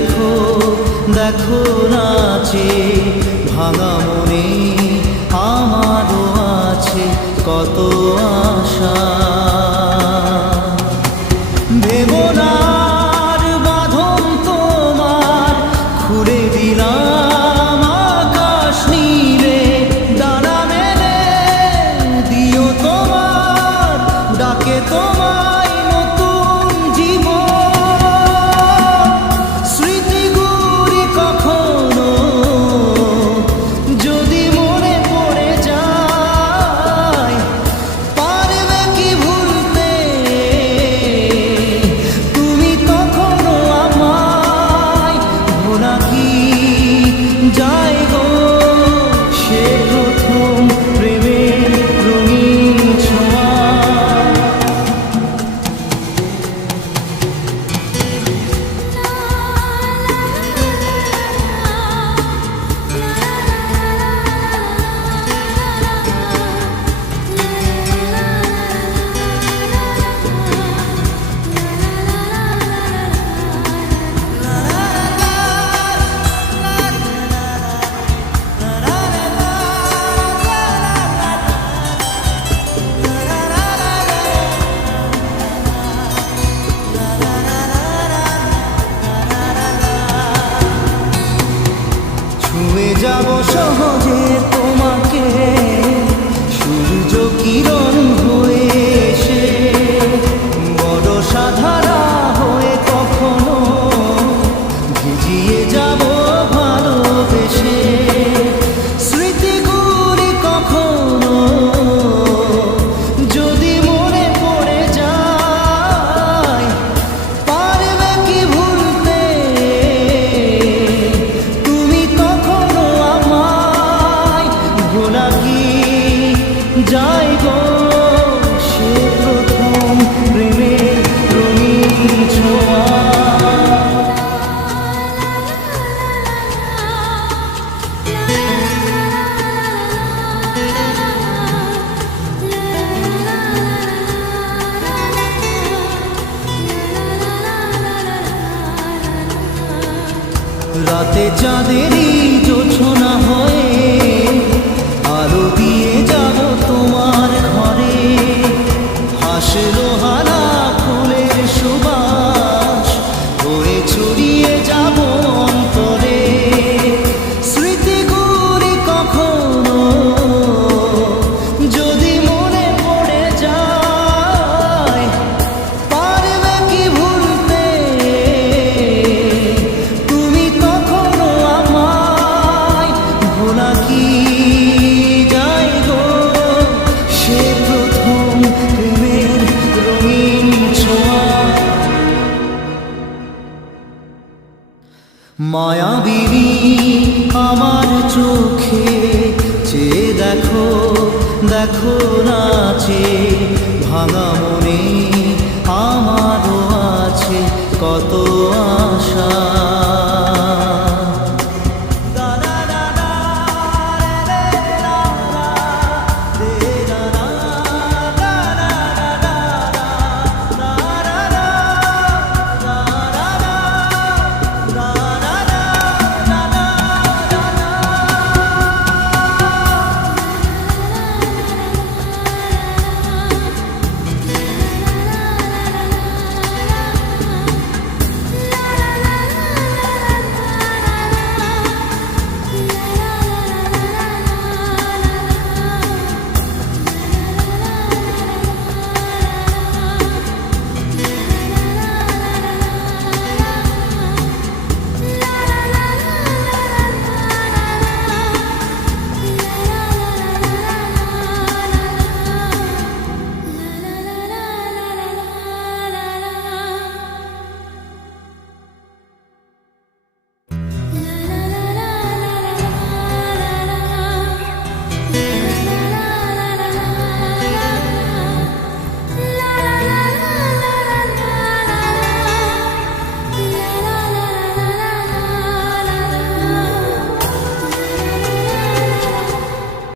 দেখো দেখো নাচে ভাঙা মনে আমারও আছে কত আশা। ভেবনার বাঁধন তোমার খুলে দিলাম আকাশ নীলে, ডানা মেলে দিও তোমার ডাকে তোমায় নতুন জীবন। স্মৃতিগুলি কখনো যদি মনে পড়ে যায়, পারবে কি ভুলতে তুমি তখনো আমায়? ভোলা কি যায় গো সে প্রথম প্রেমের রঙিন ছোঁয়া। ছুঁয়ে যাব সহজে তোমাকে সূর্য কিরণ হয়ে এসে, বড় সাধারা হয়ে কখনো ভিজিয়ে যাব ভালোবেসে। স্মৃতিগুলি কখনো যদি মনে পড়ে যায়, পারবে কি ভুলতে তুমি তখনো আমায়? ভোলা কি যায় গো সে প্রথম প্রেমের রঙিন ছোঁয়া। রাতে চাঁদেরই জোছনা হয়ে আলো দিয়ে যাব তোমার ঘরে, হাসলো হারা ফুলের সুবাস হয়ে ছড়িয়ে যাব অন্তরে। স্মৃতিগুলি কখনো যদি মনে পড়ে যায়, পারবে কি ভুলতে তুমি তখনো আমায়? ভোলা কি যায় গো সে প্রথম প্রেমের রঙিন ছোঁয়া। মায়াবিনী আমার চোখে চেয়ে দেখো দেখো নাচে ভাঙা মনে আমারও আছে কত আশা।